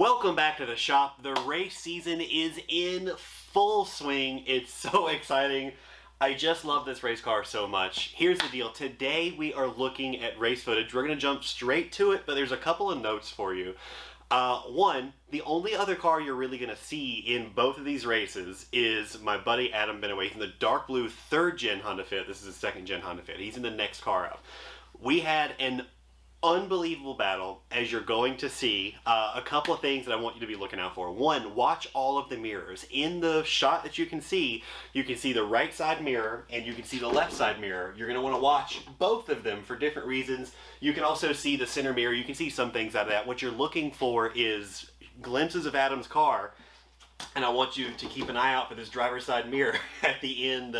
Welcome back to the shop. The race season is in full swing. It's so exciting. I just love this race car so much. Here's the deal. Today we are looking at race footage. We're going to jump straight to it, but there's a couple of notes for you. One, the only other car you're really going to see in both of these races is my buddy Adam Benaway in the dark blue 3rd gen Honda Fit. This is a 2nd gen Honda Fit. He's in the next car up. We had an unbelievable battle, as you're going to see. A couple of things that I want you to be looking out for. One, watch all of the mirrors. In the shot that you can see the right side mirror and you can see the left side mirror. You're going to want to watch both of them for different reasons. You can also see the center mirror. You can see some things out of that. What you're looking for is glimpses of Adam's car, and I want you to keep an eye out for this driver's side mirror at the end.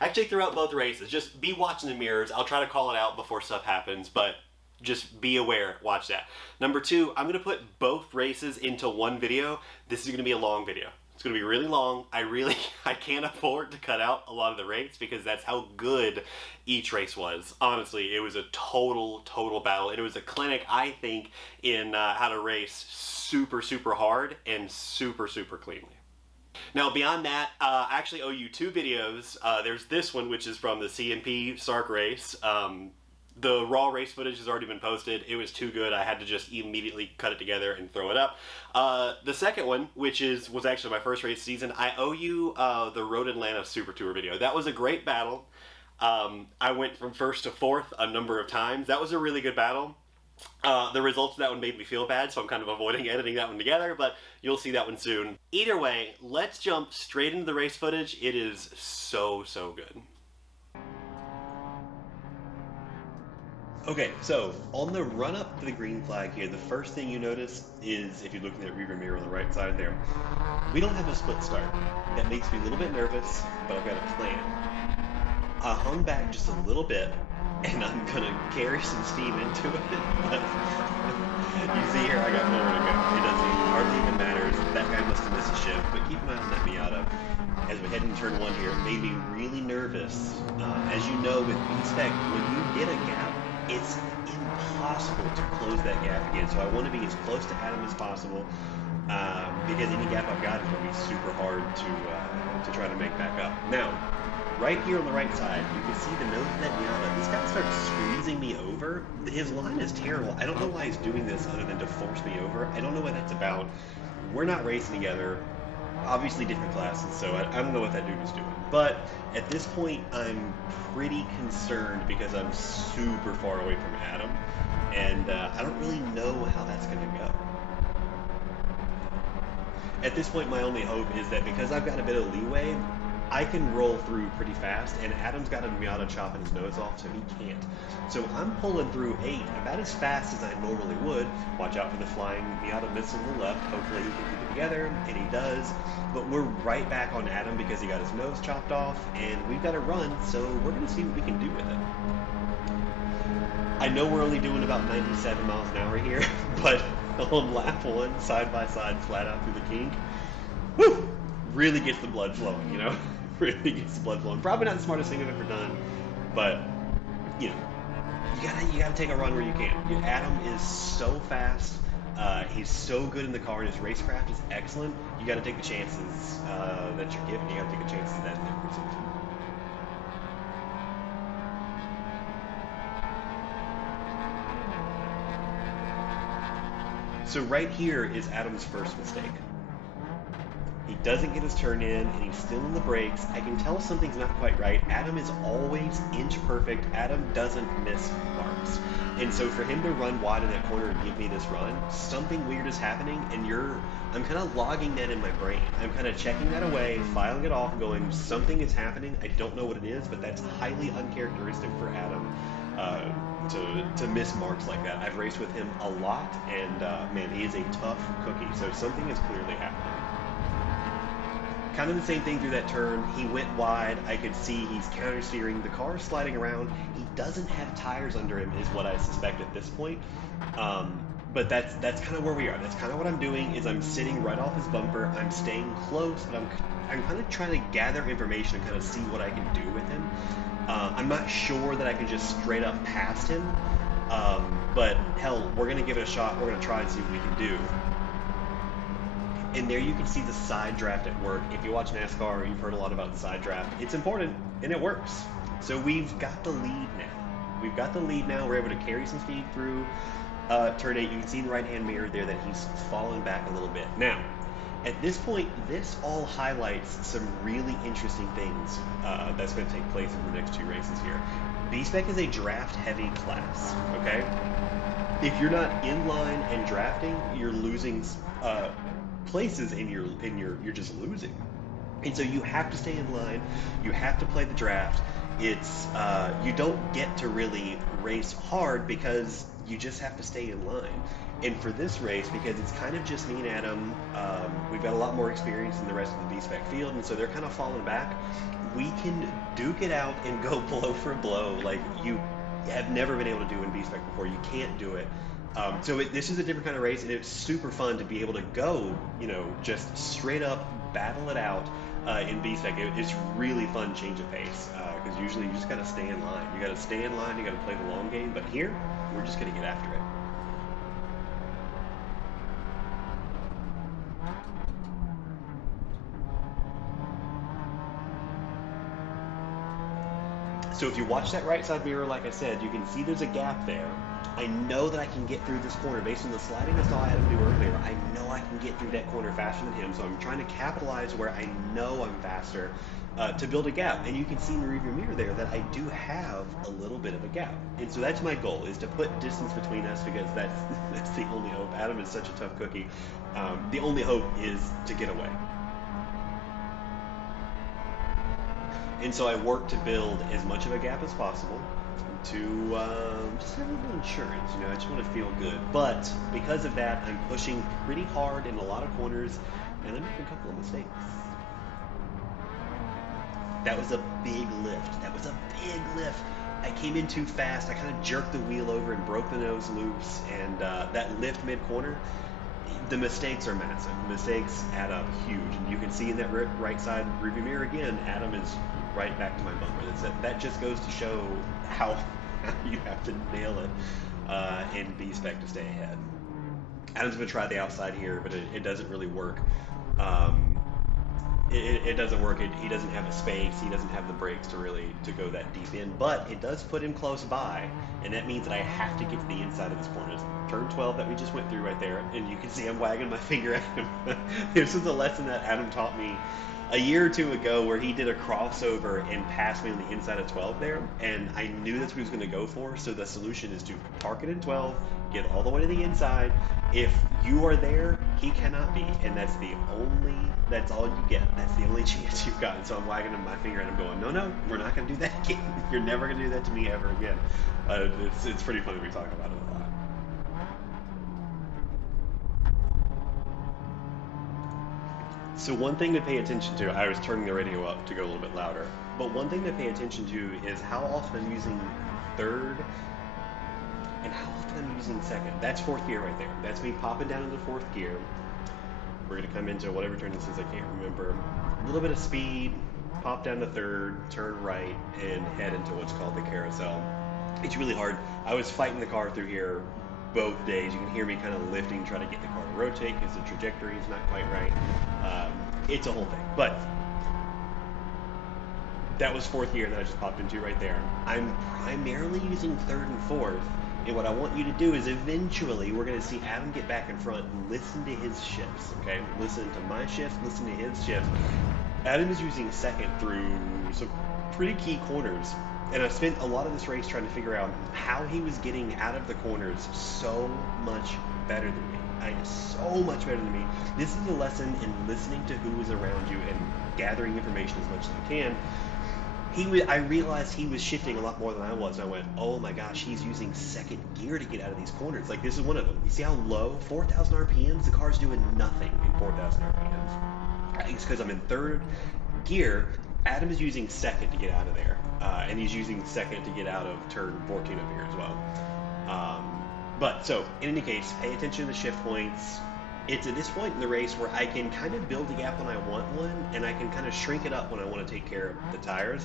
Actually, throughout both races, just be watching the mirrors. I'll try to call it out before stuff happens, but just be aware, watch that. Number two, I'm going to put both races into one video. This is going to be a long video. It's going to be really long. I can't afford to cut out a lot of the race because that's how good each race was. Honestly, it was a total battle. And it was a clinic, I think, in how to race super hard and super cleanly. Now, beyond that, I actually owe you 2 videos. There's this one, which is from the CMP Sark race. The raw race footage has already been posted. It was too good. I had to just immediately cut it together and throw it up. The second one, which was actually my first race season, I owe you the Road Atlanta Super Tour video. That was a great battle. I went from 1st to 4th a number of times. That was a really good battle. The results of that one made me feel bad, so I'm kind of avoiding editing that one together, but you'll see that one soon. Either way, let's jump straight into the race footage. It is so good. Okay, so on the run up to the green flag here, the first thing you notice is, if you're looking at the rearview mirror on the right side there, we don't have a split start. That makes me a little bit nervous, but I've got a plan. I hung back just a little bit, and I'm gonna carry some steam into it, but you see here, I got nowhere to go. It doesn't hardly even matter. That guy must have missed a shift, but keep an eye on that Miata. As we head into turn 1 here, it made me really nervous. As you know, with B-Spec, when you get a gap, it's impossible to close that gap again. So I want to be as close to Adam as possible, because any gap I've got is going to be super hard to try to make back up. Now, right here on the right side, you can see the nose of that Miata. This guy starts squeezing me over. His line is terrible. I don't know why he's doing this other than to force me over. I don't know what that's about. We're not racing together. Obviously different classes, so I don't know what that dude was doing. But at this point, I'm pretty concerned because I'm super far away from Adam, and I don't really know how that's going to go. At this point, my only hope is that because I've got a bit of leeway, I can roll through pretty fast, and Adam's got a Miata chopping his nose off, so he can't. So I'm pulling through 8 about as fast as I normally would. Watch out for the flying Miata missile on the left. Hopefully he can keep it together, and he does. But we're right back on Adam because he got his nose chopped off, and we've got to run, so we're going to see what we can do with it. I know we're only doing about 97 miles an hour here, but on lap 1, side by side, flat out through the kink, whew, really gets the blood flowing, you know? Really gets the blood flowing. Probably not the smartest thing I've ever done, but you know, you gotta take a run where you can. Adam is so fast. He's so good in the car, and his racecraft is excellent. You gotta take the chances that you're given. You gotta take the chances that they're presented. So right here is Adam's first mistake. He doesn't get his turn in, and he's still in the brakes. I can tell something's not quite right. Adam is always inch perfect. Adam doesn't miss marks. And so for him to run wide in that corner and give me this run, something weird is happening, and I'm kind of logging that in my brain. I'm kind of checking that away, filing it off, going, something is happening. I don't know what it is, but that's highly uncharacteristic for Adam to miss marks like that. I've raced with him a lot, and man, he is a tough cookie. So something is clearly happening. Kind of the same thing through that turn. He went wide. I could see he's counter steering. The car is sliding around. He doesn't have tires under him, is what I suspect at this point. But that's kind of where we are. That's kind of what I'm doing. Is I'm sitting right off his bumper. I'm staying close, but I'm kind of trying to gather information and kind of see what I can do with him. I'm not sure that I can just straight up pass him. But hell, we're gonna give it a shot. We're gonna try and see what we can do. And there you can see the side draft at work. If you watch NASCAR, you've heard a lot about the side draft. It's important, and it works. So we've got the lead now. We've got the lead now. We're able to carry some speed through turn 8. You can see in the right-hand mirror there that he's fallen back a little bit. Now, at this point, this all highlights some really interesting things that's going to take place in the next 2 races here. B-Spec is a draft-heavy class, okay? If you're not in line and drafting, you're losing places and you're just losing. And so you have to stay in line. You have to play the draft. It's you don't get to really race hard because you just have to stay in line. And for this race, because it's kind of just me and Adam, we've got a lot more experience than the rest of the B-Spec field, and so they're kind of falling back. We can duke it out and go blow for blow like you have never been able to do in B-Spec before. You can't do it. This is a different kind of race, and it's super fun to be able to go, just straight up battle it out in B-Spec. It's really fun change of pace because usually you just got to stay in line. You got to stay in line. You got to play the long game. But here, we're just going to get after it. So if you watch that right side mirror, like I said, you can see there's a gap there. I know that I can get through this corner based on the sliding I saw Adam do earlier. I know I can get through that corner faster than him, so I'm trying to capitalize where I know I'm faster to build a gap. And you can see in the rearview mirror there that I do have a little bit of a gap. And so that's my goal, is to put distance between us because that's the only hope. Adam is such a tough cookie. The only hope is to get away. And so I work to build as much of a gap as possible to just have a little insurance. I just want to feel good. But because of that, I'm pushing pretty hard in a lot of corners, and I'm making a couple of mistakes. That was a big lift. That was a big lift. I came in too fast. I kind of jerked the wheel over and broke the nose loose, and that lift mid-corner, the mistakes are massive. The mistakes add up huge, and you can see in that right side rearview mirror again, Adam is right back to my bumper. That just goes to show how you have to nail it in B-Spec to stay ahead. Adam's going to try the outside here, but it doesn't really work. It doesn't work. He doesn't have the space. He doesn't have the brakes to go that deep in. But it does put him close by, and that means that I have to get to the inside of this corner. Turn 12 that we just went through right there, and you can see I'm wagging my finger at him. This is a lesson that Adam taught me a year or two ago, where he did a crossover and passed me on the inside of 12 there, and I knew that's what he was going to go for. So the solution is to park it in 12, get all the way to the inside. If you are there, he cannot be, and that's all you get. That's the only chance you've got. And so I'm wagging him my finger, and I'm going, no, we're not going to do that again. You're never going to do that to me ever again. It's pretty funny. We talk about it a lot. So one thing to pay attention to, I was turning the radio up to go a little bit louder, but one thing to pay attention to is how often I'm using third and how often I'm using second. That's fourth gear right there. That's me popping down into fourth gear. We're going to come into whatever turn this is, I can't remember. A little bit of speed, pop down to third, turn right, and head into what's called the carousel. It's really hard. I was fighting the car through here both days. You can hear me kind of lifting, trying to get the car to rotate because the trajectory is not quite right. It's a whole thing. But that was fourth gear that I just popped into right there. I'm primarily using third and fourth. And what I want you to do is eventually we're going to see Adam get back in front and listen to his shifts, okay? Listen to my shift, listen to his shift. Adam is using second through some pretty key corners. And I spent a lot of this race trying to figure out how he was getting out of the corners so much better than me. So much better than me. This is a lesson in listening to who is around you and gathering information as much as you can. I realized he was shifting a lot more than I was. I went, oh my gosh, he's using second gear to get out of these corners. Like, this is one of them. You see how low? 4,000 RPMs? The car's doing nothing in 4,000 RPMs. It's because I'm in third gear. Adam is using second to get out of there. And he's using second to get out of turn 14 up here as well. But, so, in any case, pay attention to the shift points. It's at this point in the race where I can kind of build a gap when I want one, and I can kind of shrink it up when I want to take care of the tires.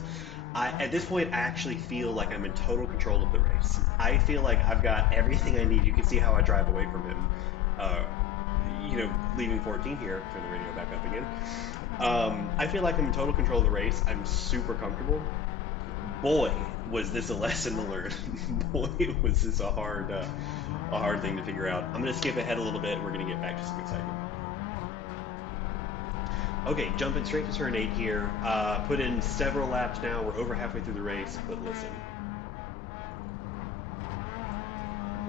At this point, I actually feel like I'm in total control of the race. I feel like I've got everything I need. You can see how I drive away from him. leaving 14 here, turn the radio back up again. I feel like I'm in total control of the race. I'm super comfortable. Boy, was this a lesson to learn. Boy, was this a hard thing to figure out. I'm gonna skip ahead a little bit. We're gonna get back to some excitement. Okay, jumping straight to turn 8 here. Put in several laps now. We're over halfway through the race, but listen.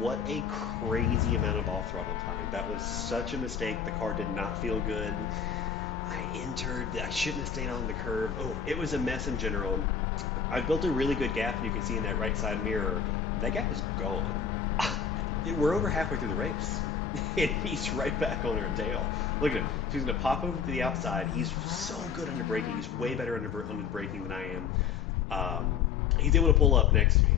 What a crazy amount of off throttle time. That was such a mistake. The car did not feel good. I shouldn't have stayed on the curb. Oh, it was a mess in general. I built a really good gap, and you can see in that right side mirror, that gap is gone. We're over halfway through the race, and he's right back on our tail. Look at him. He's going to pop over to the outside. He's so good under braking. He's way better under braking than I am. He's able to pull up next to me,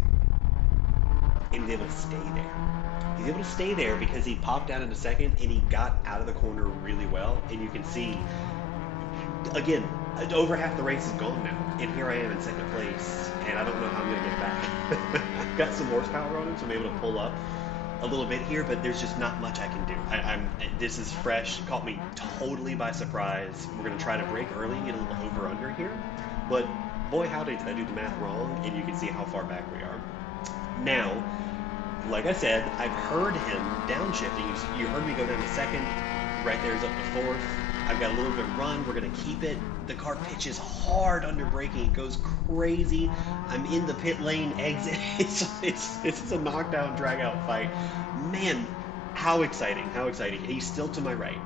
and he's able to stay there. He's able to stay there because he popped down in a second, and he got out of the corner really well. And you can see, again, over half the race is gone now, and here I am in second place, and I don't know how I'm going to get back. I've got some horsepower on him, so I'm able to pull up a little bit here, but there's just not much I can do. This is fresh, caught me totally by surprise. We're going to try to brake early and get a little over-under here, but boy howdy did I do the math wrong, and you can see how far back we are. Now, like I said, I've heard him downshifting. You heard me go down to second, right there's up to fourth. I've got a little bit of run. We're going to keep it. The car pitches hard under braking. It goes crazy. I'm in the pit lane exit. It's a knockdown, drag out fight. Man, how exciting. How exciting. He's still to my right.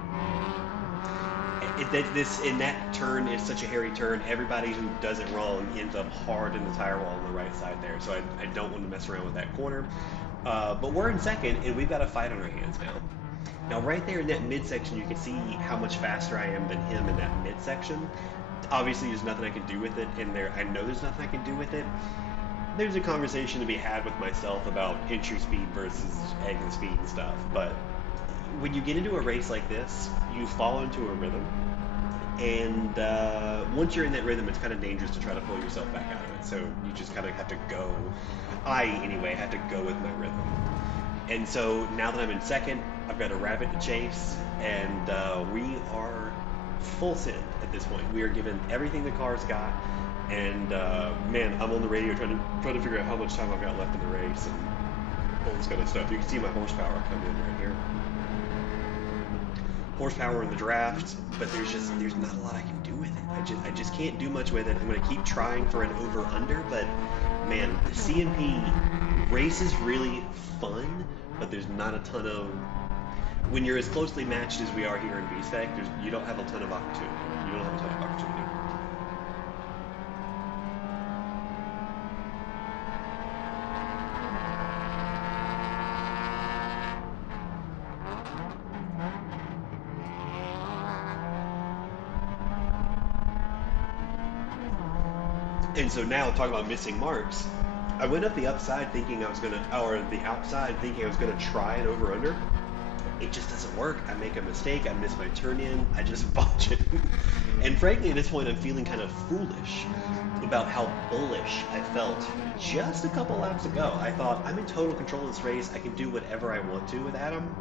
In that turn is such a hairy turn. Everybody who does it wrong ends up hard in the tire wall on the right side there. So I don't want to mess around with that corner. But we're in second, and we've got a fight on our hands now. Now, right there in that midsection, you can see how much faster I am than him in that midsection. Obviously, there's nothing I can do with it in there. I know there's nothing I can do with it. There's a conversation to be had with myself about entry speed versus exit speed and stuff. But when you get into a race like this, you fall into a rhythm. And once you're in that rhythm, it's kind of dangerous to try to pull yourself back out of it. So you just kind of have to go. I, anyway, have to go with my rhythm. And so now that I'm in second, I've got a rabbit to chase, and we are full send at this point. We are given everything the car's got, and man, I'm on the radio trying to figure out how much time I've got left in the race and all this kind of stuff. You can see my horsepower come in right here. Horsepower in the draft, but there's not a lot I can do with it. I just can't do much with it. I'm going to keep trying for an over-under, but man, the CMP race is really fun, but there's not a ton of... When you're as closely matched as we are here in VSpec, you don't have a ton of opportunity. You don't have a ton of opportunity. And so now, talking about missing marks, I went up the upside thinking I was gonna, or the outside thinking I was gonna try an over-under. It just doesn't work. I make a mistake. I miss my turn in. I just botch it. And frankly, at this point, I'm feeling kind of foolish about how bullish I felt just a couple laps ago. I thought, I'm in total control of this race. I can do whatever I want to with Adam.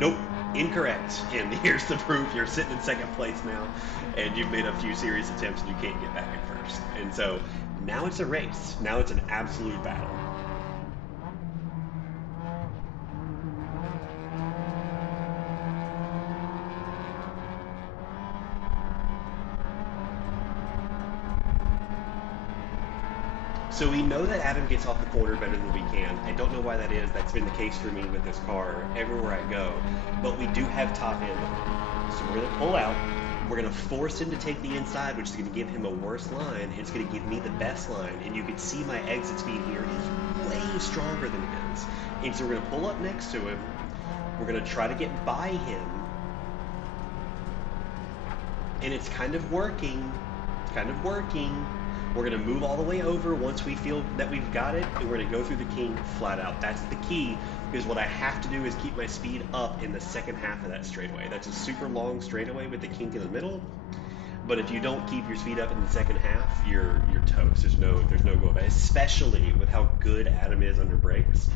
Nope, incorrect. And here's the proof. You're sitting in second place now, and you've made a few serious attempts, and you can't get back at first. And so now it's a race. Now it's an absolute battle. So we know that Adam gets off the corner better than we can. I don't know why that is. That's been the case for me with this car everywhere I go. But we do have top end. So we're going to pull out. We're going to force him to take the inside, which is going to give him a worse line. It's going to give me the best line. And you can see my exit speed here is way stronger than his. And so we're going to pull up next to him. We're going to try to get by him. And it's kind of working. It's kind of working. We're going to move all the way over once we feel that we've got it, and we're going to go through the kink flat out. That's the key, because what I have to do is keep my speed up in the second half of that straightaway. That's a super long straightaway with the kink in the middle, but if you don't keep your speed up in the second half, you're toast. There's no go back, especially with how good Adam is under brakes.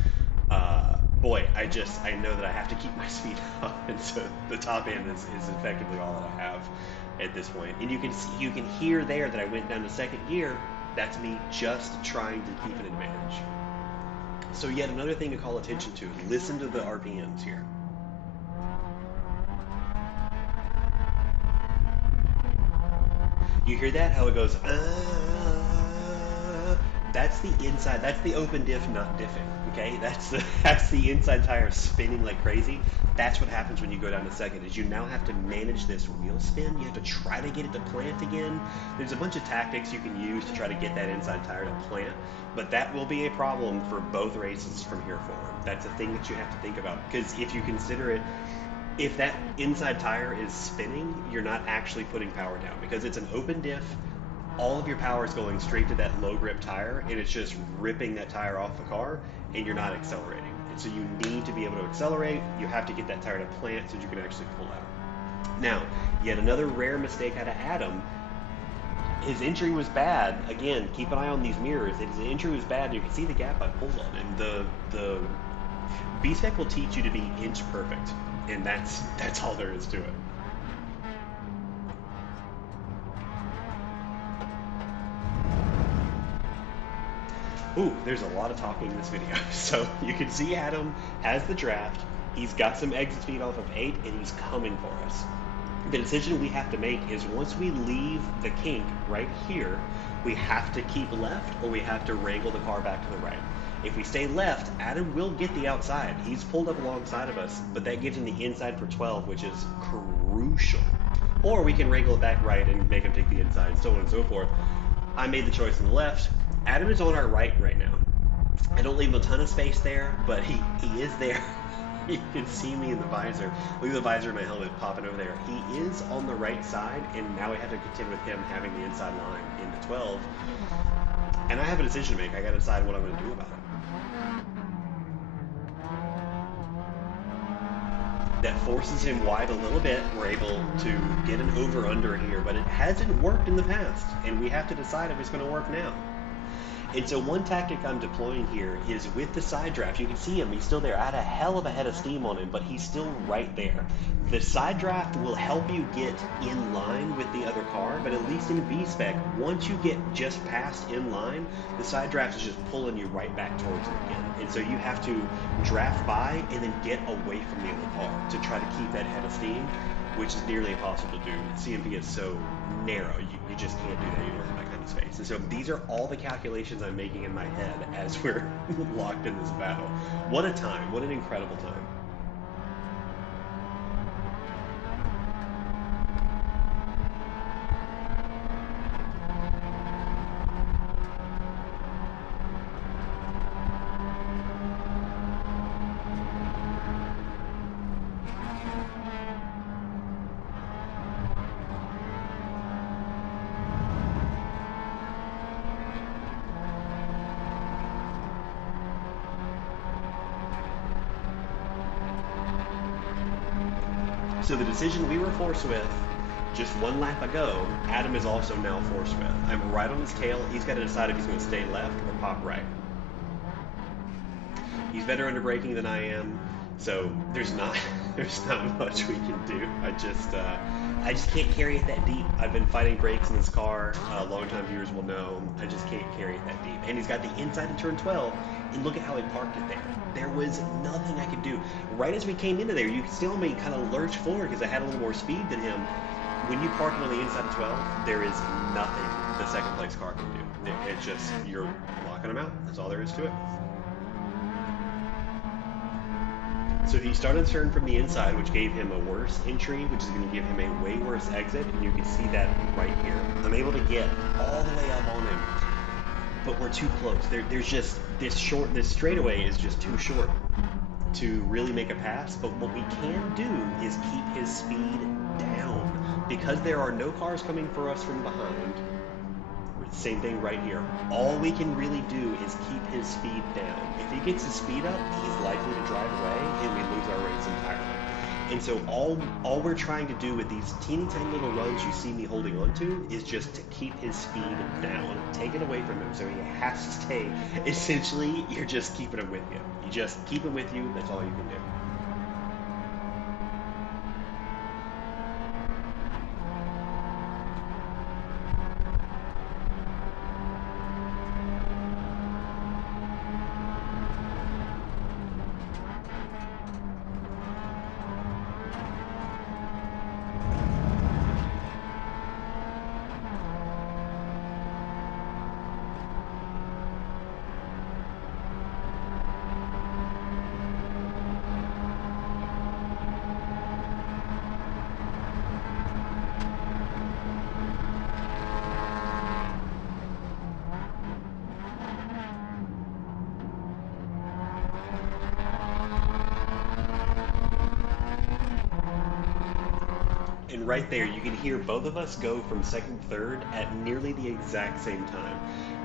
boy, I know that I have to keep my speed up, and so the top end is effectively all that I have at this point. And you can hear there that I went down to second gear. That's me just trying to keep an advantage. So yet another thing to call attention to. Listen to the RPMs here. You hear that? How it goes, that's the inside, that's the open diff not diffing, okay? That's the inside tire spinning like crazy. That's what happens when you go down to second, is you now have to manage this wheel spin. You have to try to get it to plant again. There's a bunch of tactics you can use to try to get that inside tire to plant, but that will be a problem for both races from here forward. That's a thing that you have to think about, because if you consider it, if that inside tire is spinning, you're not actually putting power down because it's an open diff. All of your power is going straight to that low grip tire, and it's just ripping that tire off the car, and you're not accelerating. And so you need to be able to accelerate. You have to get that tire to plant so you can actually pull out. Now, yet another rare mistake out of Adam. His entry was bad. Again, keep an eye on these mirrors. His entry was bad. You can see the gap I pulled on him. The B-Spec will teach you to be inch perfect, and that's all there is to it. Ooh, there's a lot of talking in this video. So you can see Adam has the draft. He's got some exit speed off of 8, and he's coming for us. The decision we have to make is once we leave the kink right here, we have to keep left or we have to wrangle the car back to the right. If we stay left, Adam will get the outside. He's pulled up alongside of us, but that gives him the inside for 12, which is crucial. Or we can wrangle it back right and make him take the inside, so on and so forth. I made the choice on the left. Adam is on our right now. I don't leave him a ton of space there, but he is there. You can see me in the visor. Look at the visor of my helmet popping over there. He is on the right side, and now we have to contend with him having the inside line into 12. And I have a decision to make. I got to decide what I'm going to do about it. That forces him wide a little bit. We're able to get an over-under here, but it hasn't worked in the past, and we have to decide if it's going to work now. And so one tactic I'm deploying here is with the side draft. You can see him, he's still there. I had a hell of a head of steam on him, but he's still right there. The side draft will help you get in line with the other car, but at least in V-Spec, once you get just past in line, the side draft is just pulling you right back towards it again. And so you have to draft by and then get away from the other car to try to keep that head of steam, which is nearly impossible to do. CMP is so narrow, you just can't do that. You don't have that kind of space. And so these are all the calculations I'm making in my head as we're locked in this battle. What a time. What an incredible time. So the decision we were forced with just one lap ago, Adam is also now forced with. I'm right on his tail. He's got to decide if he's going to stay left or pop right. He's better under braking than I am, so there's not much we can do. I just can't carry it that deep. I've been fighting brakes in this car. Long-time viewers will know. I just can't carry it that deep. And he's got the inside of turn 12, and look at how he parked it there. There was nothing I could do. Right as we came into there, you could still me kind of lurch forward because I had a little more speed than him. When you park it on the inside of 12, there is nothing the second place car can do. It's just, you're locking them out. That's all there is to it. So he started turn from the inside, which gave him a worse entry, which is going to give him a way worse exit, and you can see that right here. I'm able to get all the way up on him, but we're too close. There's just this straightaway is just too short to really make a pass, but what we can do is keep his speed down. Because there are no cars coming for us from behind, same thing right here. All we can really do is keep his speed down. If he gets his speed up, he's likely to drive away and we lose our race entirely. And so all we're trying to do with these teeny tiny little runs you see me holding on to is just to keep his speed down, take it away from him so he has to stay. Essentially, you're just keeping him with you. You just keep him with you, that's all you can do. And right there, you can hear both of us go from second to third at nearly the exact same time.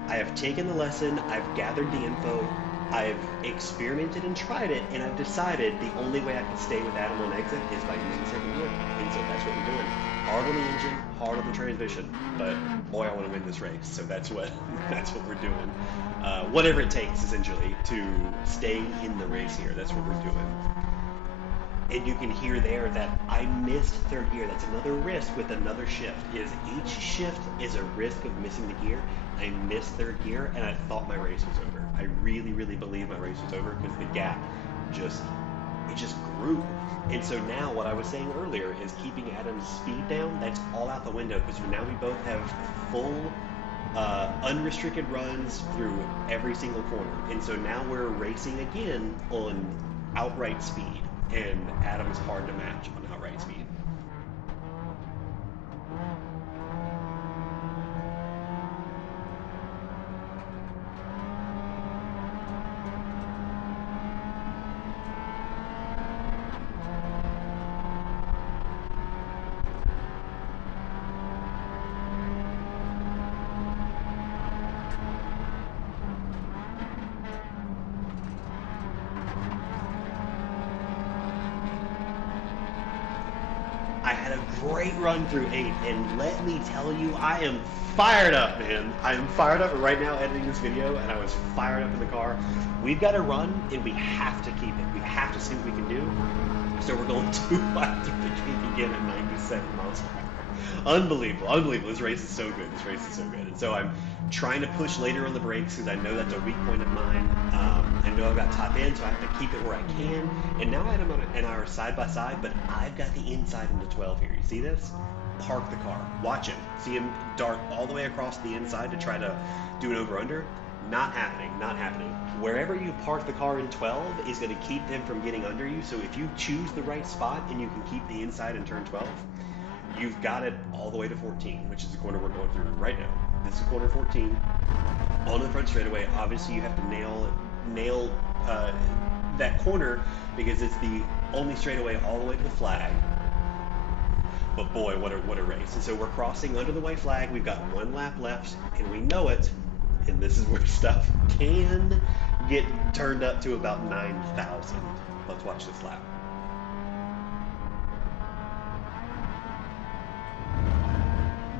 I have taken the lesson, I've gathered the info, I've experimented and tried it, and I've decided the only way I can stay with Adam on exit is by using second gear. And so that's what we're doing. Hard on the engine, hard on the transmission, but boy, I want to win this race. So that's what that's what we're doing. Whatever it takes, essentially, to stay in the race here. That's what we're doing. And you can hear there that I missed third gear. That's another risk with another shift. Is each shift is a risk of missing the gear. I missed third gear, and I thought my race was over. I really, really believe my race was over because the gap just it just grew. And so now what I was saying earlier is keeping Adam's speed down. That's all out the window because now we both have full unrestricted runs through every single corner. And so now we're racing again on outright speed, and Adam's hard to match on outright speed. I had a great run through 8, and let me tell you, I am fired up, man. I am fired up right now editing this video, and I was fired up in the car. We've got to run, and we have to keep it. We have to see what we can do. So we're going 2-5 through the gate again at 97 miles per hour. Unbelievable, unbelievable. This race is so good. This race is so good. And so I'm trying to push later on the brakes because I know that's a weak point of mine. I know I've got top end, so I have to keep it where I can. And now Adam and I are side by side, but I've got the inside in the 12 here. You see this? Park the car. Watch him. See him dart all the way across the inside to try to do an over-under? Not happening, not happening. Wherever you park the car in 12 is going to keep them from getting under you. So if you choose the right spot and you can keep the inside in turn 12, you've got it all the way to 14, which is the corner we're going through right now. This is corner 14. On the front straightaway, obviously you have to nail that corner because it's the only straightaway all the way to the flag. But boy, what a race. And so we're crossing under the white flag. We've got one lap left, and we know it. And this is where stuff can get turned up to about 9,000. Let's watch this lap.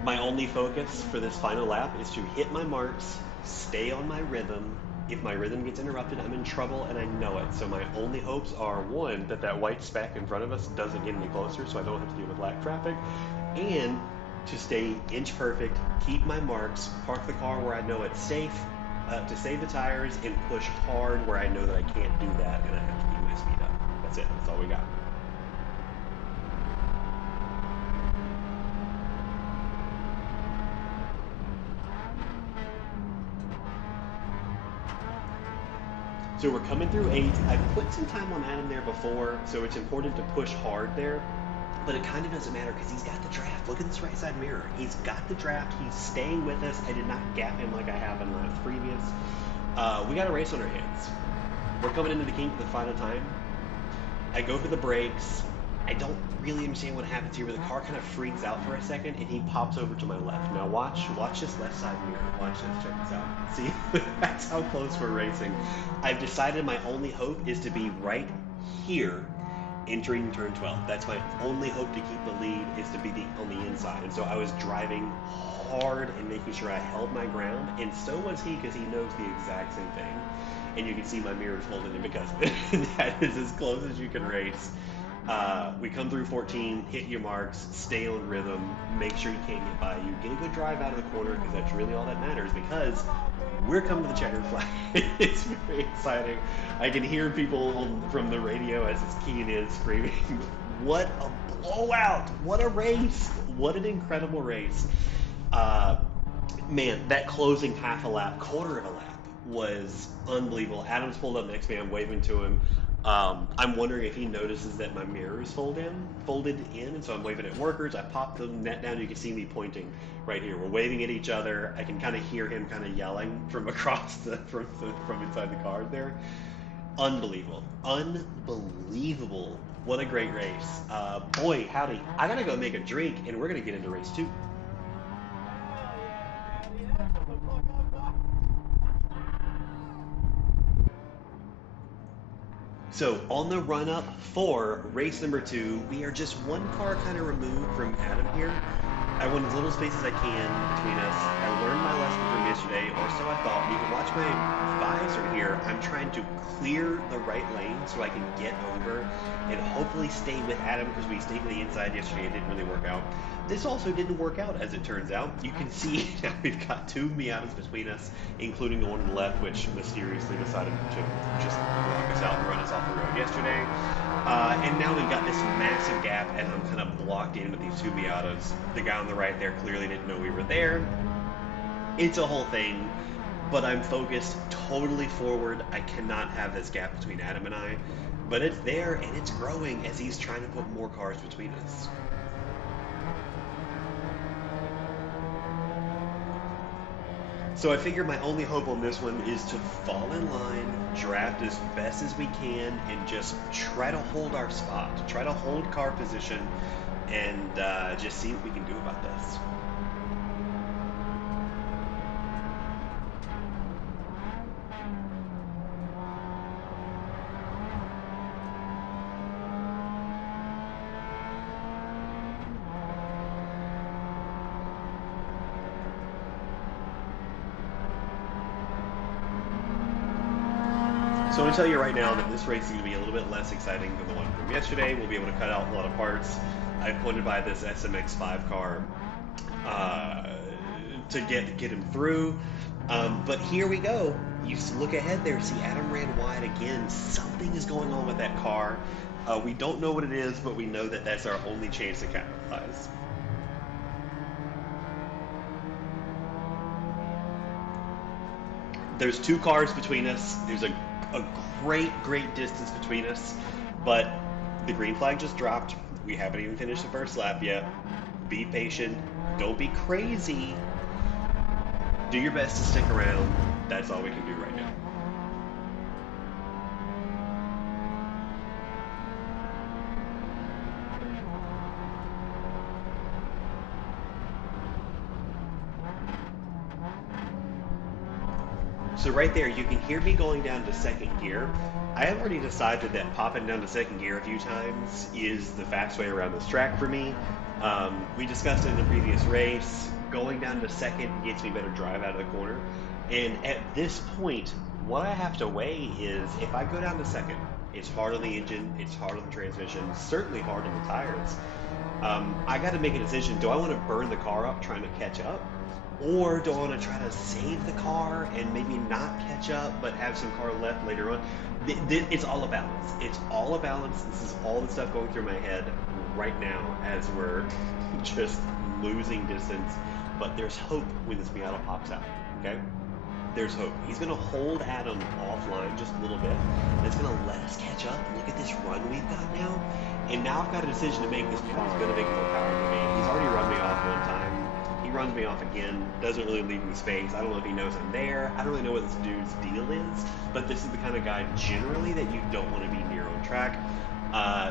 My only focus for this final lap is to hit my marks, stay on my rhythm. If my rhythm gets interrupted, I'm in trouble, and I know it. So my only hopes are, one, that white speck in front of us doesn't get any closer so I don't have to deal with lag traffic, and to stay inch perfect, keep my marks, park the car where I know it's safe, to save the tires, and push hard where I know that I can't do that and I have to keep my speed up. That's it. That's all we got. So we're coming through 8. I've put some time on Adam there before, so it's important to push hard there. But it kind of doesn't matter because he's got the draft. Look at this right side mirror. He's got the draft. He's staying with us. I did not gap him like I have in laps previous. We got a race on our hands. We're coming into the kink for the final time. I go for the brakes. I don't really understand what happens here, but the car kind of freaks out for a second, and he pops over to my left. Now watch this left side mirror. Watch this. Check this out. See, that's how close we're racing. I've decided my only hope is to be right here entering turn 12. That's my only hope to keep the lead is to be on the inside. And so I was driving hard and making sure I held my ground, and so was he because he knows the exact same thing. And you can see my mirrors folded in because of it. That is as close as you can race. We come through 14, hit your marks, stay on rhythm, make sure you can't get by you, get a good drive out of the corner because that's really all that matters because we're coming to the checkered flag. It's very exciting. I can hear people from the radio as it's keying in screaming, what a blowout! What a race! What an incredible race. Uh, Man, that closing half a lap, quarter of a lap was unbelievable. Adam's pulled up next to me. I'm waving to him. I'm wondering if he notices that my mirror is folded in, and so I'm waving at workers. I pop the net down. You can see me pointing right here. We're waving at each other. I can kind of hear him kind of yelling from across from inside the car there. Unbelievable, unbelievable. What a great race. Boy, howdy. I gotta go make a drink, and we're gonna get into race 2. So on the run up for race number 2, we are just one car kind of removed from Adam here. I want as little space as I can between us. I learned my lesson from yesterday, or so I thought. You can watch my visor here. I'm trying to clear the right lane so I can get over and hopefully stay with Adam because we stayed to the inside yesterday. It didn't really work out. This also didn't work out as it turns out. You can see now we've got 2 Miatas between us, including the one on the left, which mysteriously decided to just block us out and run us off the road yesterday. And now we've got this massive gap, and I'm kind of blocked in with these 2 Miatas. The guy on the right there clearly didn't know we were there. It's a whole thing, but I'm focused totally forward. I cannot have this gap between Adam and I, but it's there and it's growing as he's trying to put more cars between us. So I figure my only hope on this one is to fall in line, draft as best as we can, and just try to hold our spot, try to hold car position, and just see what we can do about this. So I'm going to tell you right now that this race is going to be a little bit less exciting than the one from yesterday. We'll be able to cut out a lot of parts. I pointed by this SMX5 car to get him through. But here we go. You look ahead there, see Adam ran wide again. Something is going on with that car. We don't know what it is, but we know that that's our only chance to capitalize. There's 2 cars between us. There's a great distance between us, but the green flag just dropped. We haven't even finished the first lap yet. Be patient. Don't be crazy. Do your best to stick around. That's all we can do right now. So right there, you can hear me going down to second gear. I have already decided that popping down to second gear a few times is the fast way around this track for me. We discussed it in the previous race. Going down to second gets me better drive out of the corner. And at this point, what I have to weigh is if I go down to second, it's hard on the engine, it's hard on the transmission, certainly hard on the tires. I got to make a decision. Do I want to burn the car up trying to catch up? Or do I want to try to save the car and maybe not catch up, but have some car left later on? It's all a balance. It's all a balance. This is all the stuff going through my head right now as we're just losing distance. But there's hope when this Miata pops out, okay? There's hope. He's going to hold Adam offline just a little bit. And it's going to let us catch up. Look at this run we've got now. And now I've got a decision to make. This Miata's going to make more power than me. He's already run me off one time. He runs me off again, doesn't really leave me space. I don't know if he knows I'm there. I don't really know what this dude's deal is, but this is the kind of guy generally that you don't want to be near on track.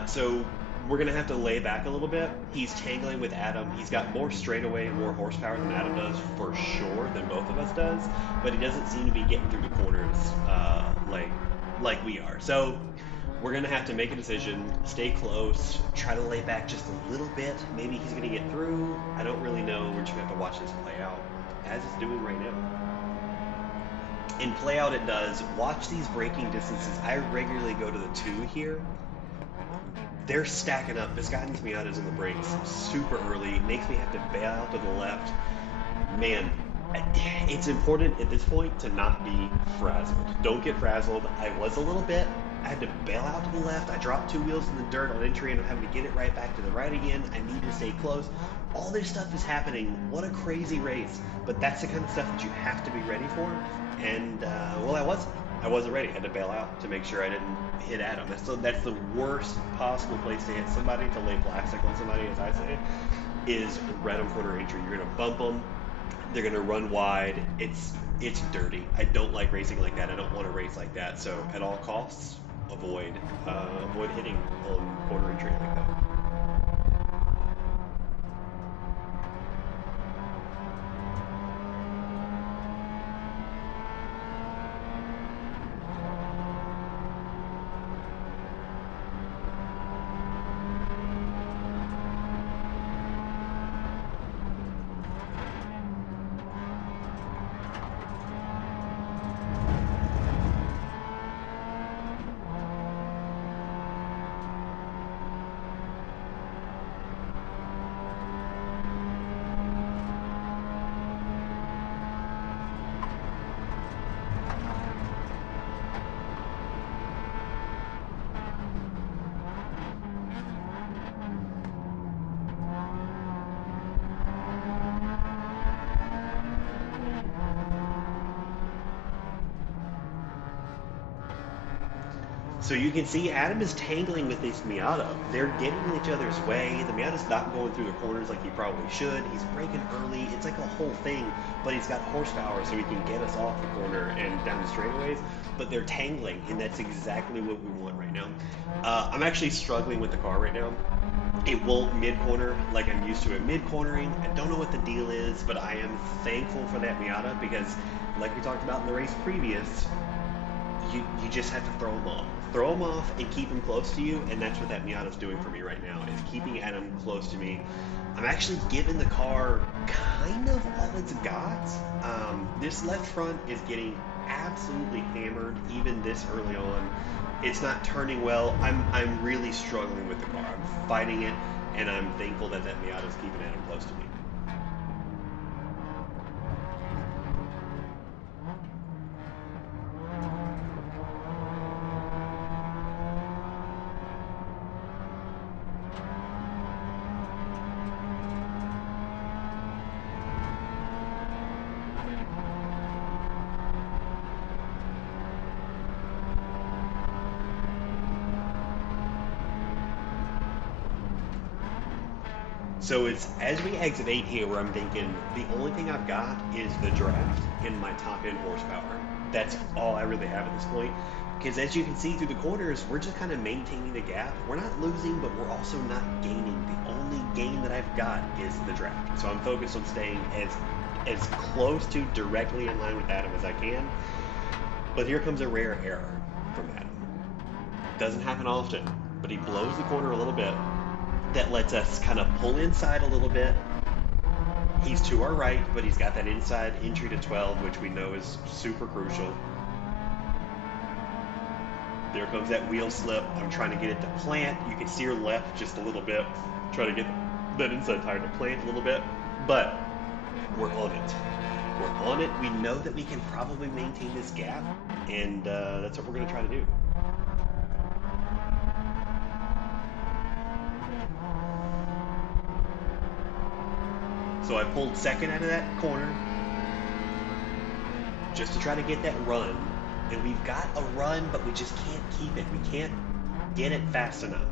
So we're going to have to lay back a little bit. He's tangling with Adam. He's got more straightaway, more horsepower than Adam does for sure, than both of us does, but he doesn't seem to be getting through the corners like we are. So We're gonna have to make a decision, stay close, try to lay back just a little bit. Maybe he's gonna get through. I don't really know. We're just gonna have to watch this play out, as it's doing right now. And play out it does. Watch these braking distances. I regularly go to the 2 here. They're stacking up. This guidance Miata is on the brakes super early. Makes me have to bail out to the left. Man, it's important at this point to not be frazzled. Don't get frazzled. I was a little bit. I had to bail out to the left. I dropped 2 wheels in the dirt on entry and I'm having to get it right back to the right again. I need to stay close. All this stuff is happening. What a crazy race. But that's the kind of stuff that you have to be ready for. And, well, I wasn't. I wasn't ready. I had to bail out to make sure I didn't hit Adam. That's the worst possible place to hit somebody, to lay plastic on somebody, as I say, is right on corner entry. You're going to bump them. They're going to run wide. It's dirty. I don't like racing like that. I don't want to race like that. So at all costs, avoid hitting on corner entry like that. So you can see Adam is tangling with this Miata. They're getting in each other's way. The Miata's not going through the corners like he probably should. He's braking early. It's like a whole thing, but he's got horsepower so he can get us off the corner and down the straightaways. But they're tangling, and that's exactly what we want right now. I'm actually struggling with the car right now. It won't mid-corner like I'm used to it mid-cornering. I don't know what the deal is, but I am thankful for that Miata because, like we talked about in the race previous, you just have to throw them off. Throw them off and keep them close to you, and that's what that Miata's doing for me right now, is keeping Adam close to me. I'm actually giving the car kind of all it's got. This left front is getting absolutely hammered even this early on. It's not turning well. I'm really struggling with the car. I'm fighting it, and I'm thankful that that Miata's keeping Adam close to me. So it's as we exit 8 here where I'm thinking the only thing I've got is the draft and my top end horsepower. That's all I really have at this point. Because as you can see through the corners, we're just kind of maintaining the gap. We're not losing, but we're also not gaining. The only gain that I've got is the draft. So I'm focused on staying as close to directly in line with Adam as I can. But here comes a rare error from Adam. Doesn't happen often, but he blows the corner a little bit. That lets us kind of pull inside a little bit. He's to our right, but he's got that inside entry to 12, which we know is super crucial. There comes that wheel slip. I'm trying to get it to plant. You can steer left just a little bit. Try to get that inside tire to plant a little bit. But we're on it. We're on it. We know that we can probably maintain this gap, and that's what we're going to try to do. So I pulled second out of that corner just to try to get that run. And we've got a run, but we just can't keep it. We can't get it fast enough.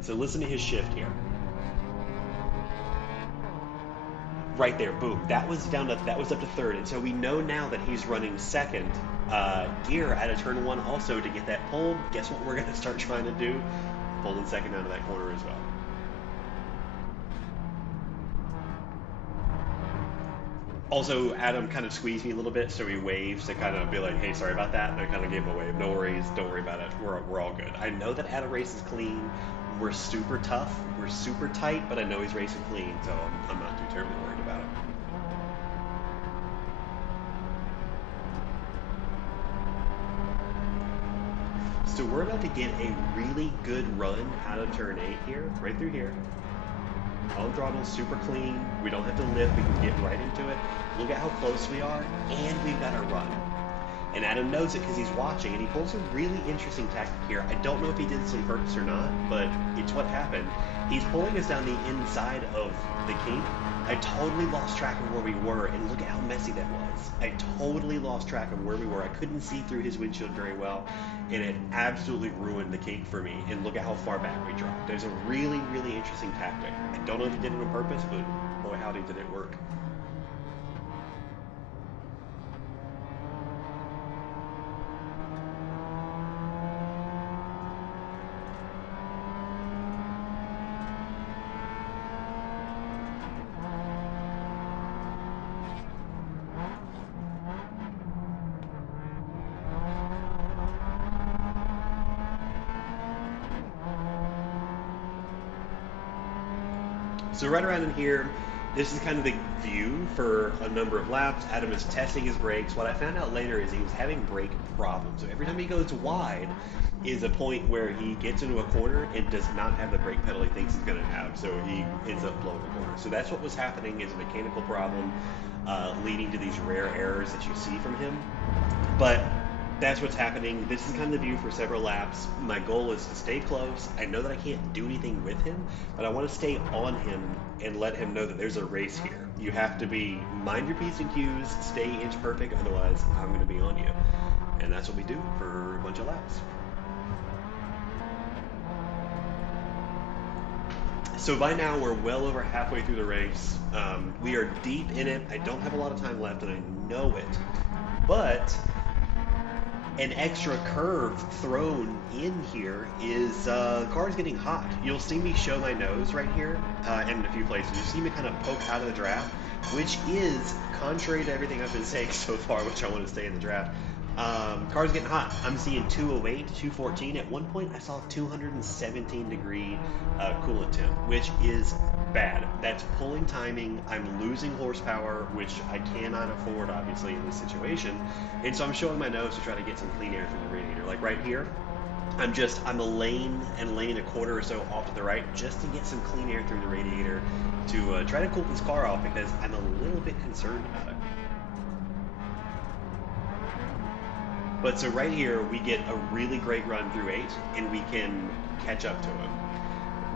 So listen to his shift here. Right there, boom. That was up to third. And so we know now that he's running second gear out of turn 1 also to get that pull. Guess what we're going to start trying to do? Pulling second out of that corner as well. Also, Adam kind of squeezed me a little bit, so he waves to kind of be like, "Hey, sorry about that." And I kind of gave him a wave. No worries, don't worry about it. We're all good. I know that Adam races clean. We're super tough. We're super tight, but I know he's racing clean, so I'm not too terribly worried about it. So we're about to get a really good run out of turn 8 here, right through here. On throttle, super clean. We don't have to lift. We can get right into it. Look at how close we are, and we've got a run. And Adam knows it because he's watching, and he pulls a really interesting tactic here. I don't know if he did this on purpose or not, but it's what happened. He's pulling us down the inside of the kink. I totally lost track of where we were, and look at how messy that was. I totally lost track of where we were. I couldn't see through his windshield very well, and it absolutely ruined the kink for me. And look at how far back we dropped. There's a really, really interesting tactic. I don't know if he did it on purpose, but boy, howdy did it work. So right around in here, this is kind of the view for a number of laps. Adam is testing his brakes. What I found out later is he was having brake problems. So every time he goes wide is a point where he gets into a corner and does not have the brake pedal he thinks he's going to have. So he ends up blowing the corner. So that's what was happening, is a mechanical problem leading to these rare errors that you see from him. But that's what's happening. This is kind of the view for several laps. My goal is to stay close. I know that I can't do anything with him, but I want to stay on him and let him know that there's a race here. You have to be mind your P's and Q's, stay inch perfect, otherwise I'm going to be on you. And that's what we do for a bunch of laps. So by now we're well over halfway through the race. We are deep in it. I don't have a lot of time left, and I know it. But an extra curve thrown in here is the car's getting hot. You'll see me show my nose right here in a few places. You see me kind of poke out of the draft, which is contrary to everything I've been saying so far, which I want to stay in the draft. Car's getting hot. I'm seeing 208, 214. At one point, I saw 217 degree coolant temp, which is bad. That's pulling timing. I'm losing horsepower, which I cannot afford, obviously, in this situation. And so I'm showing my nose to try to get some clean air through the radiator. Like right here, I'm a lane and a lane a quarter or so off to the right just to get some clean air through the radiator to try to cool this car off, because I'm a little bit concerned about it. But so right here, we get a really great run through 8, and we can catch up to him.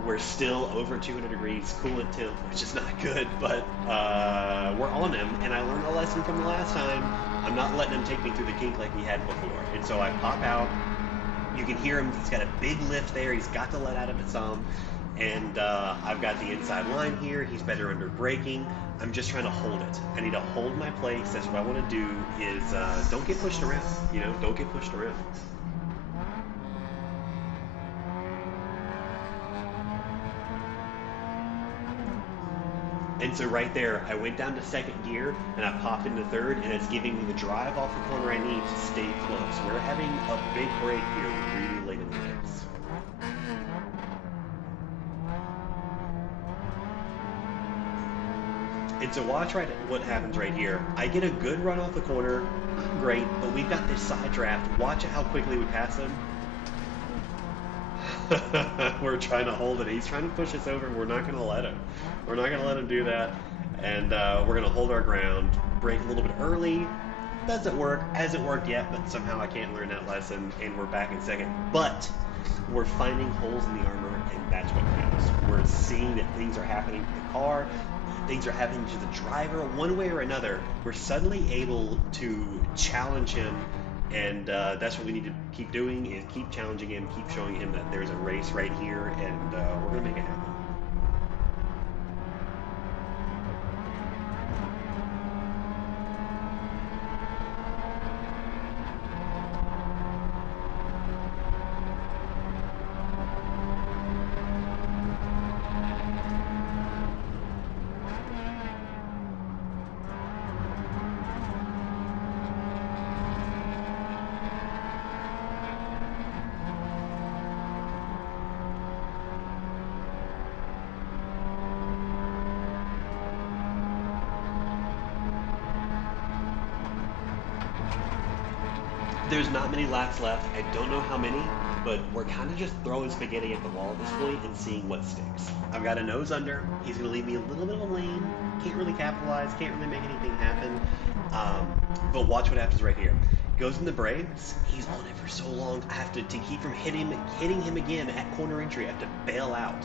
We're still over 200 degrees coolant temp, which is not good, but we're on him, and I learned a lesson from the last time. I'm not letting him take me through the kink like he had before. And so I pop out. You can hear him. He's got a big lift there. He's got to let out of it some. And I've got the inside line here. He's better under braking. I'm just trying to hold it. I need to hold my place. That's what I want to do, is don't get pushed around. Don't get pushed around. And so right there, I went down to second gear, and I popped into third, and it's giving me the drive off the corner I need to stay close. We're having a big break here really late in the race. And so watch what happens right here. I get a good run off the corner, great, but we've got this side draft. Watch how quickly we pass him. We're trying to hold it. He's trying to push us over. We're not going to let him. We're not going to let him do that. And we're going to hold our ground, brake a little bit early. Doesn't work. Hasn't worked yet, but somehow I can't learn that lesson, and we're back in second. But we're finding holes in the armor, and that's what counts. We're seeing that things are happening to the car. Things are happening to the driver. One way or another, we're suddenly able to challenge him. And that's what we need to keep doing, is keep challenging him, keep showing him that there's a race right here, and we're going to make it happen. There's not many laps left. I don't know how many, but we're kind of just throwing spaghetti at the wall at this point and seeing what sticks. I've got a nose under. He's going to leave me a little bit of a lane. Can't really capitalize. Can't really make anything happen. But watch what happens right here. Goes in the brakes. He's on it for so long. I have to keep from hitting him again at corner entry. I have to bail out.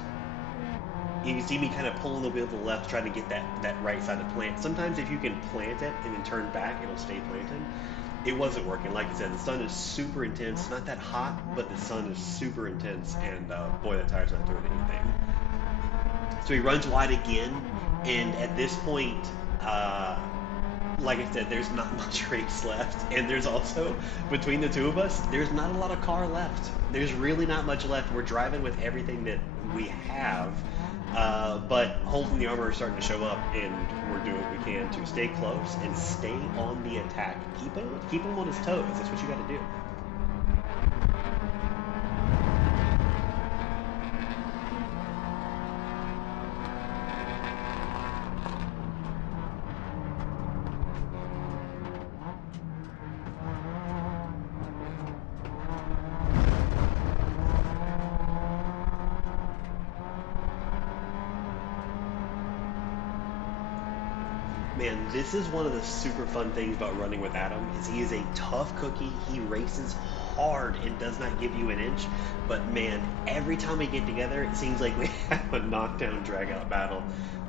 You can see me kind of pulling the wheel to the left, trying to get that right side to plant. Sometimes if you can plant it and then turn back, it'll stay planted. It wasn't working. Like I said, the sun is super intense. It's not that hot, but the sun is super intense, and boy, that tire's not doing anything. So he runs wide again, and at this point, like I said, there's not much race left, and there's also, between the two of us, there's not a lot of car left. There's really not much left. We're driving with everything that we have, but holes in the armor are starting to show up, and we're doing what we can to stay close and stay on the attack. Keep him on his toes. That's what you got to do. Man, this is one of the super fun things about running with Adam, is he is a tough cookie. He races hard and does not give you an inch. But man, every time we get together, it seems like we have a knockdown, drag-out battle.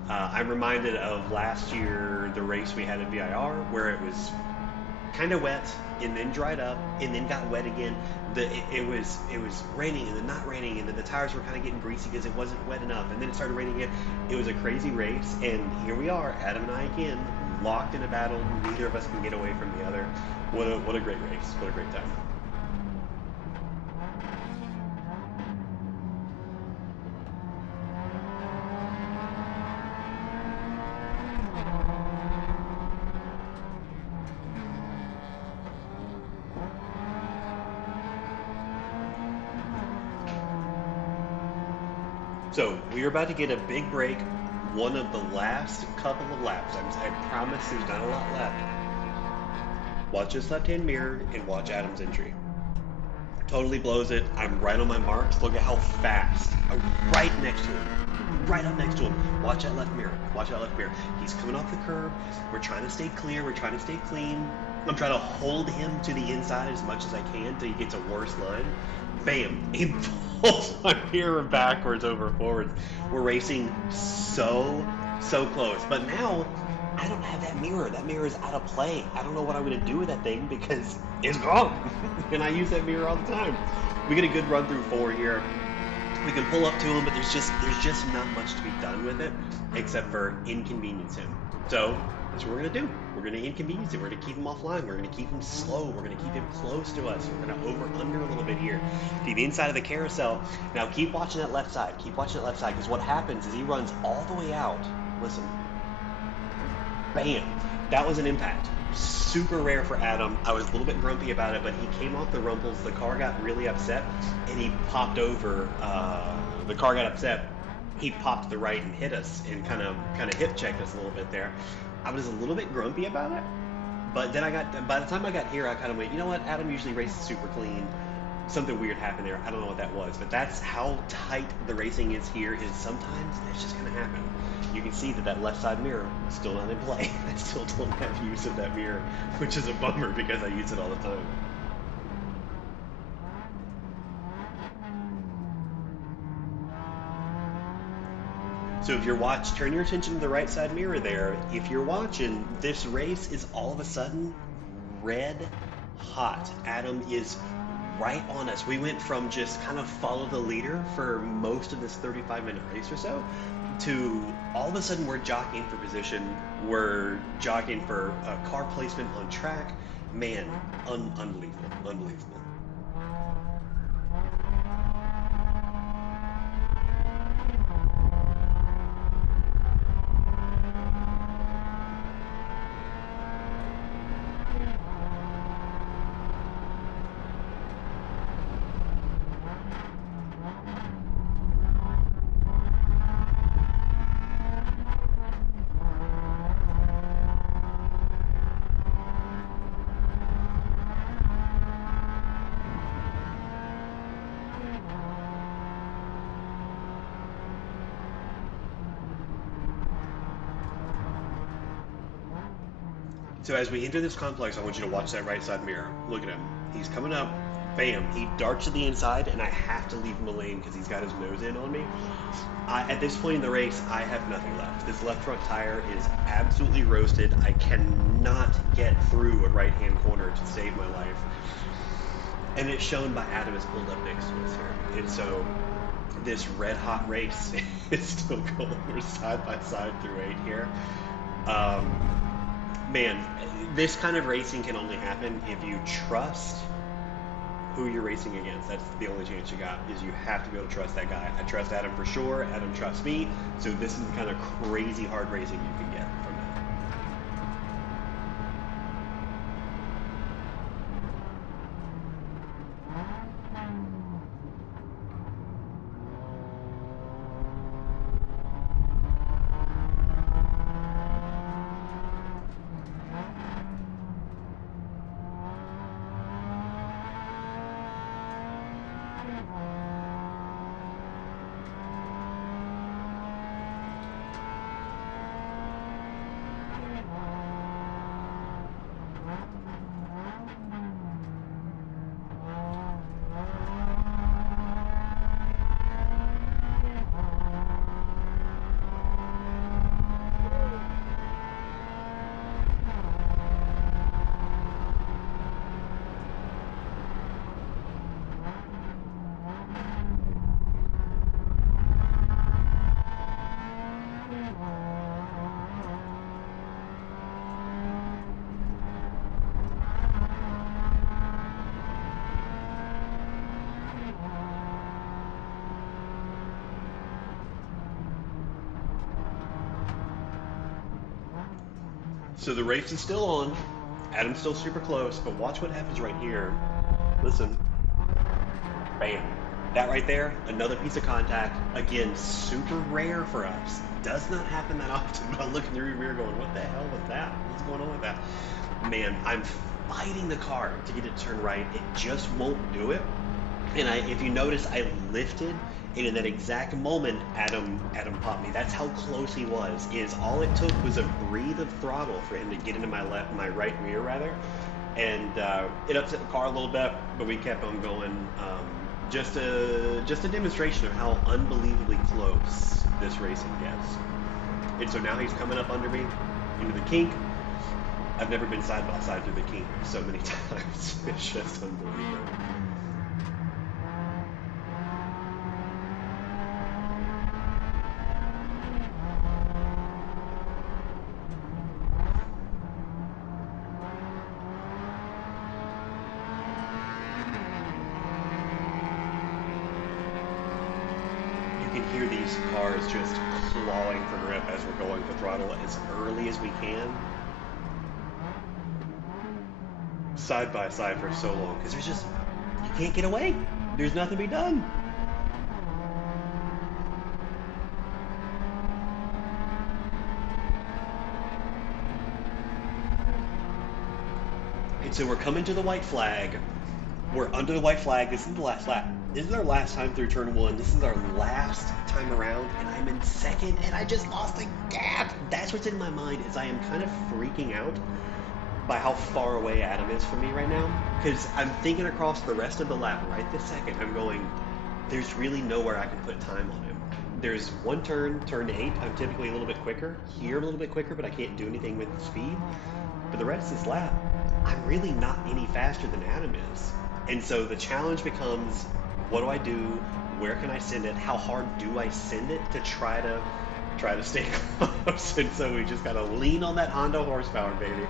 I'm reminded of last year, the race we had at VIR, where it was kind of wet and then dried up and then got wet again. It was raining and then not raining, and then the tires were kind of getting greasy because it wasn't wet enough, and then it started raining again. It was a crazy race, and here we are, Adam and I again, locked in a battle. Neither of us can get away from the other. What a great race. What a great time. So we're about to get a big break, one of the last couple of laps. I promise there's not a lot left. Watch this left-hand mirror and watch Adam's entry. Totally blows it. I'm right on my marks. Look at how fast. Right next to him. Right up next to him. Watch that left mirror. Watch that left mirror. He's coming off the curb. We're trying to stay clear. We're trying to stay clean. I'm trying to hold him to the inside as much as I can until he gets a worse line. Bam! He pulls my mirror backwards over forwards. We're racing so close. But now, I don't have that mirror. That mirror is out of play. I don't know what I'm going to do with that thing because it's gone. And I use that mirror all the time. We get a good run through 4 here. We can pull up to him, but there's just not much to be done with it except for inconvenience him. So that's what we're going to do. We're going to inconvenience him. We're going to keep him offline. We're going to keep him slow. We're going to keep him close to us. We're going to over-under a little bit here. To the inside of the carousel. Now keep watching that left side. Keep watching that left side, because what happens is he runs all the way out. Listen. Bam. That was an impact. Super rare for Adam. I was a little bit grumpy about it, but he came off the rumples. The car got really upset, and he popped over. The car got upset. He popped to the right and hit us, and kind of hip checked us a little bit there. I was a little bit grumpy about it, but then by the time I got here, I kind of went, you know what? Adam usually races super clean. Something weird happened there. I don't know what that was, but that's how tight the racing is here. Is sometimes that's just going to happen. You can see that left side mirror is still not in play. I still don't have use of that mirror, which is a bummer because I use it all the time. So if you're turn your attention to the right side mirror there. If you're watching, this race is all of a sudden red hot. Adam is right on us. We went from just kind of follow the leader for most of this 35-minute race or so to all of a sudden we're jockeying for position. We're jockeying for car placement on track. Man, unbelievable. So as we enter this complex, I want you to watch that right side mirror. Look at him. He's coming up. Bam. He darts to the inside, and I have to leave him a lane because he's got his nose in on me. At this point in the race, I have nothing left. This left front tire is absolutely roasted. I cannot get through a right-hand corner to save my life. And it's shown by Adam has pulled up next to us here. And so this red-hot race is still going. We're side by side through 8 here. Man, this kind of racing can only happen if you trust who you're racing against. That's the only chance you got, is you have to be able to trust that guy. I trust Adam for sure. Adam trusts me. So this is the kind of crazy hard racing you can get from that. So the race is still on. Adam's still super close, but watch what happens right here. Listen. Bam. That right there, another piece of contact. Again, super rare for us. Does not happen that often, but I'm looking through the mirror going, what the hell was that? What's going on with that? Man, I'm fighting the car to get it to turn right. It just won't do it. And if you notice, I lifted, and in that exact moment, Adam popped me. That's how close he was. All it took was a breathe of throttle for him to get into my right rear rather, and it upset the car a little bit, but we kept on going. Just a demonstration of how unbelievably close this racing gets. And so now he's coming up under me into the kink. I've never been side by side through the kink so many times. It's just unbelievable. You can hear these cars just clawing for grip as we're going for throttle as early as we can. Side by side for so long, because you can't get away. There's nothing to be done. And so we're coming to the white flag. We're under the white flag. This is the last lap. This is our last time through turn 1. This is our last time around, and I'm in second, and I just lost the gap. That's what's in my mind, is I am kind of freaking out by how far away Adam is from me right now, because I'm thinking across the rest of the lap right this second. I'm going, there's really nowhere I can put time on him. There's one turn 8, I'm typically a little bit quicker, here a little bit quicker, but I can't do anything with the speed. But the rest of this lap, I'm really not any faster than Adam is. And so the challenge becomes, what do I do? Where can I send it? How hard do I send it to try to stay close? And so we just gotta lean on that Honda horsepower, baby.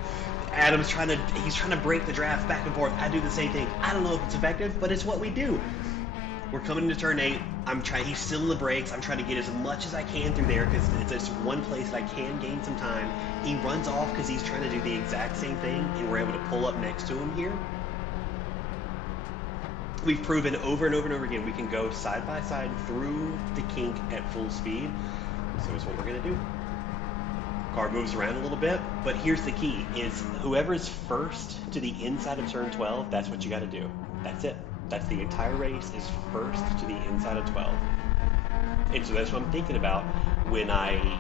Adam's trying to break the draft back and forth. I do the same thing. I don't know if it's effective, but it's what we do. We're coming into turn 8. He's still in the brakes. I'm trying to get as much as I can through there because it's just one place that I can gain some time. He runs off because he's trying to do the exact same thing, and we're able to pull up next to him here. We've proven over and over and over again we can go side by side through the kink at full speed. So that's what we're gonna do. Car moves around a little bit, but here's the key, is whoever's first to the inside of turn 12, that's what you gotta do. That's it. That's the entire race, is first to the inside of 12. And so that's what I'm thinking about when I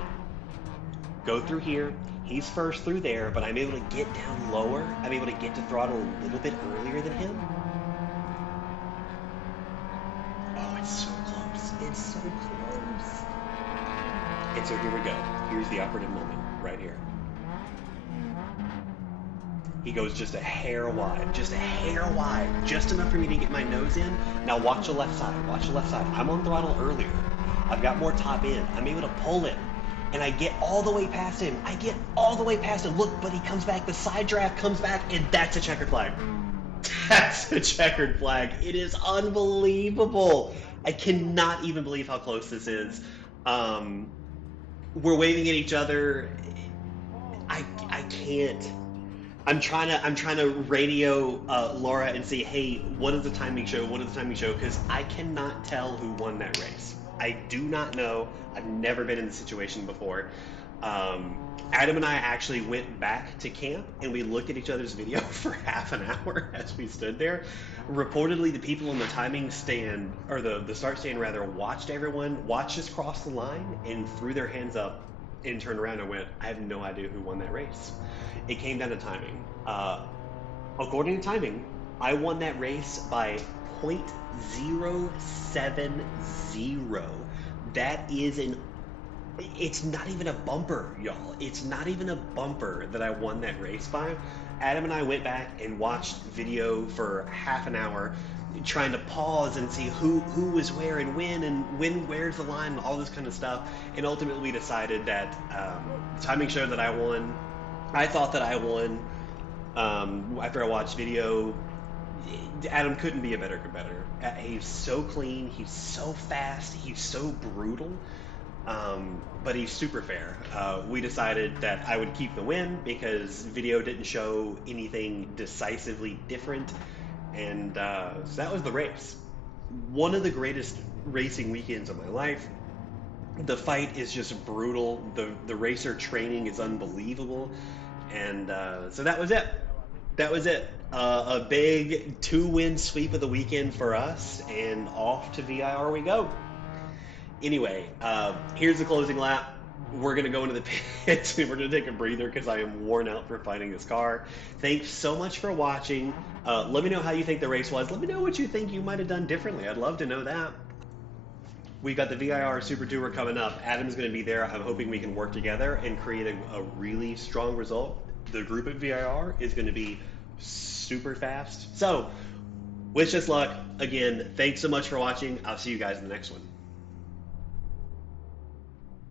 go through here, He's first through there, but I'm able to get down lower. I'm able to get to throttle a little bit earlier than him. Oh, it's so close. It's so close. And so here we go. Here's the operative moment right here. He goes just a hair wide, just a hair wide, just enough for me to get my nose in. Now watch the left side, watch the left side. I'm on throttle earlier. I've got more top end. I'm able to pull him. And I get all the way past him. I get all the way past him. Look, but he comes back. The side draft comes back, and that's a checkered flag. That's a checkered flag. It is unbelievable. I cannot even believe how close this is. Um, we're waving at each other. I can't. I'm trying to radio Laura and say, hey, what is the timing show? What is the timing show? Because I cannot tell who won that race. I do not know. I've never been in this situation before. Adam and I actually went back to camp and we looked at each other's video for half an hour as we stood there. Reportedly, the people in the timing stand, or the start stand rather, watched us cross the line and threw their hands up and turned around and went, I have no idea who won that race. It came down to timing. According to timing, I won that race by 0.070. That is it's not even a bumper, y'all. It's not even a bumper that I won that race by. Adam and I went back and watched video for half an hour, trying to pause and see who was where and where's the line and all this kind of stuff. And ultimately we decided that the timing showed that I won. I thought that I won. After I watched video, Adam couldn't be a better competitor. He's so clean, he's so fast, he's so brutal, but he's super fair. We decided that I would keep the win because video didn't show anything decisively different, and so that was the race. One of the greatest racing weekends of my life. The fight is just brutal. The racer training is unbelievable, and so that was it. That was it. A big 2-win sweep of the weekend for us, and off to VIR we go. Anyway, here's the closing lap. We're going to go into the pits and we're going to take a breather because I am worn out for fighting this car. Thanks so much for watching. Let me know how you think the race was. Let me know what you think you might have done differently. I'd love to know that. We've got the VIR Super Tour coming up. Adam's going to be there. I'm hoping we can work together and create a really strong result. The group at VIR is going to be super fast. So, wish us luck. Again, thanks so much for watching. I'll see you guys in the next one.